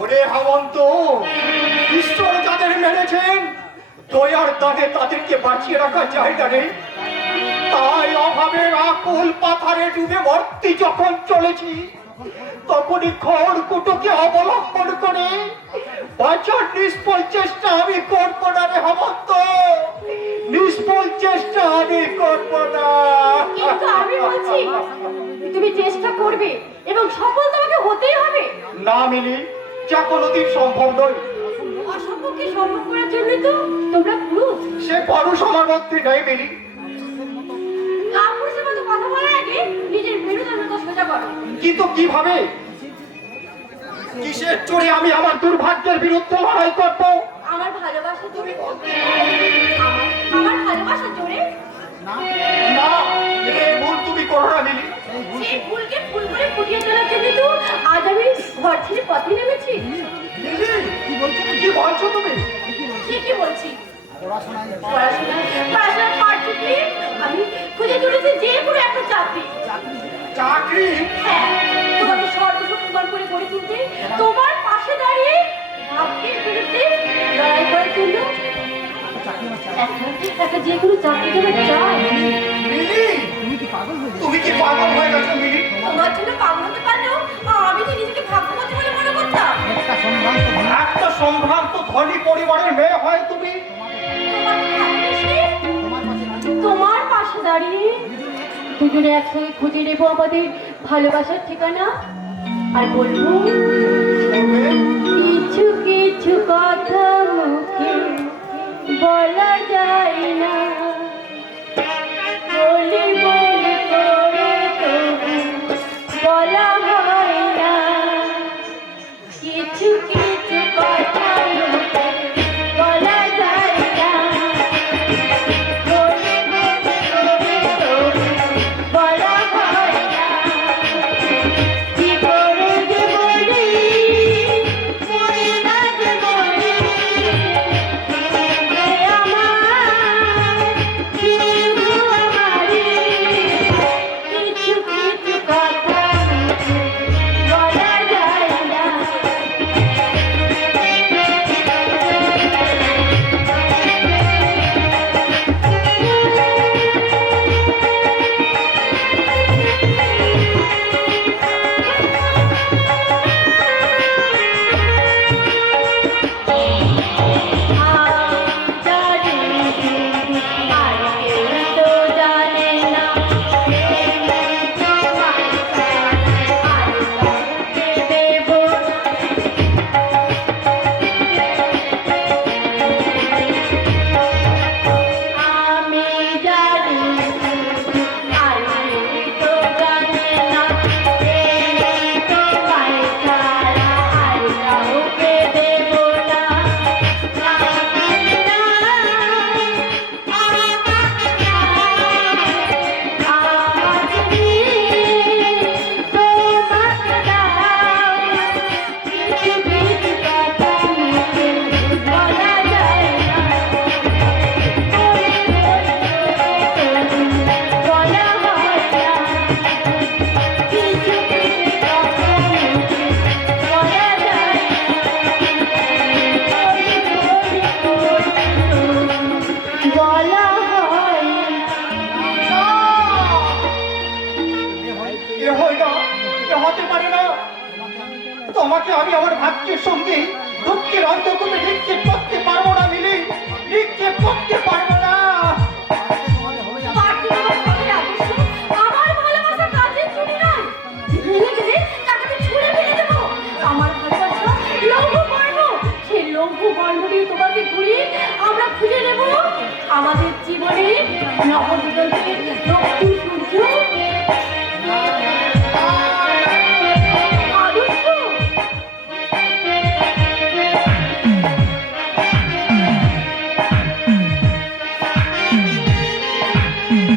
ওরে হেমন্ত, ঈশ্বর যাদের মেরেছেন দয়ার দানে তাদেরকে বাঁচিয়ে রাখা যায় না রে। তাই অভাবের আকুল পাথারে ডুবে মরতে যখন চলেছি, তখনই খড়কুটোকে অবলম্বন করে বাঁচার নিষ্ফল চেষ্টা আমি করবো না রে হেমন্ত, নিষ্ফল চেষ্টা আমি করবো না। কিন্তু আমি বলছি তুমি চেষ্টা করবে এবং সফল তোমাকে হতেই হবে। না মিলি, যা কোনোদিন সম্ভব নয়। অসম্ভবকে সম্ভব করার জন্য তো তোমরা পুরুষ। সে পুরুষ আমার মধ্যে নেই মিলি। কাপুরুষের মতো কথা বলার আগে নিজের মেরুদণ্ডটা সোজা করো। কিন্তু কিভাবে, কিসের জোরে আমি আমার দুর্ভাগ্যের বিরুদ্ধে লড়াই করবো? আমার ভালোবাসা জোরে আমার ভালোবাসা জোরে না, এই ভুল তুমি করো না মিলি। সেই ভুলকে ভুল করে ফুটিয়ে তোলার জন্য তো আজ আমি ঘর ছেড়ে পথে নেমেছি। মিলি, কি বলছো তুমি? ঠিকই বলছি। পড়াশোনার পাঠ চুকিয়ে আমি খুঁজে চলেছি যে কোনো একটা চাকরি। চাকরি? হ্যাঁ, তোমাকে সর্বশক্তিমান করে গড়ে তুলতে, তোমার পাশে দাঁড়িয়ে ভাগ্যের বিরুদ্ধে লড়াই করার জন্য একটা যে কোনো চাকরি তোমার চাই। মিলি, তুমি কি পাগল হয়ে গেছো মিলি? তোমার জন্য পাগল হতে পারলেও আমি তো নিজেকে ভাগ্যবতী বলে মনে করতাম। একটা সম্ভ্রান্ত ধনী পরিবারের মেয়ে হয় তুমি। তোমাকে ভালোবেসে তোমার পাশে দাঁড়িয়ে দুজনে একসঙ্গে খুঁজে নেবো আমাদের ভালোবাসার ঠিকানা, আর বলবো কিছু কিছু কথা মুখে বলা যায় না, বলি বলি করে তবু বলা হয় না। কিছু কিছু কথা মুখে বলা যায় না, বলি বলি করে তবু বলা হয় না। কি করে যে বলি, মনে না যে বলি, কিছু কিছু কথা বলা যায় না। তোমাকে আমি আমার ভাগ্যের সঙ্গে দুঃখের অন্ধকূপে নিক্ষেপ করতে পারবো না মিলি, নিক্ষেপ করতে পারবো না। আমরা খুঁজে নেব আমাদের জীবনে নবদিগন্তের রক্তিম সূর্য।